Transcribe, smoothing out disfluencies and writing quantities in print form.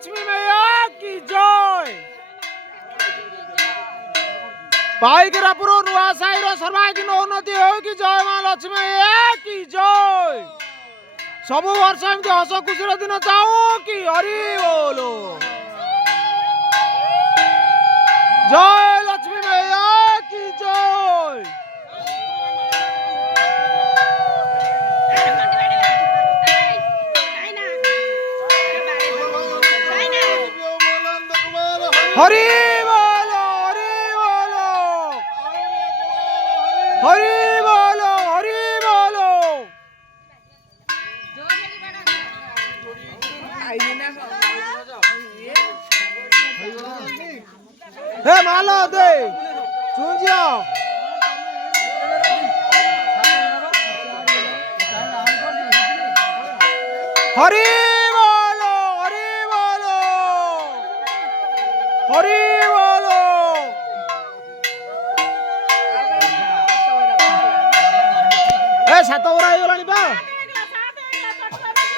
लक्ष्मी मैया की जय। पाईकरापुर नुआ साईर सर्वांगीन उन्नति हो कि जय मां लक्ष्मी मैया की जय। सबु वर्ष एमती हस खुशी दिन चाहू कि हरि बोलो। जय लक्ष्मी मैया की जय। हरि बोलो हरि बोलो हरि बोलो हरि बोलो। हे मालो दे सुनियो। हरि बोलो हरि बोलो हरि बोलो। ए सात बरा हो गलानी बा।